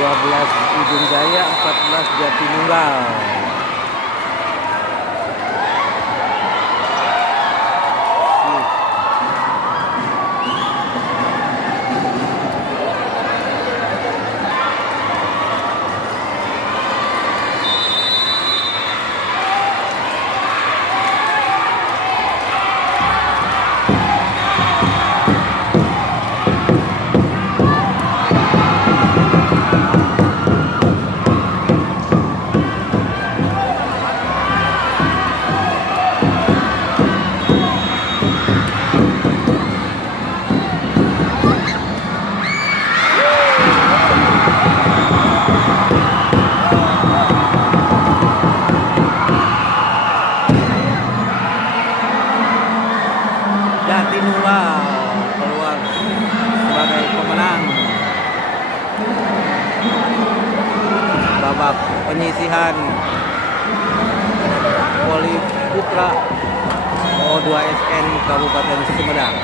12 Ujung Jaya, 14 Jatinunggal. Jatinunggal keluar sebagai pemenang babak penyisihan Voli Putra O2SN Kabupaten Sumedang.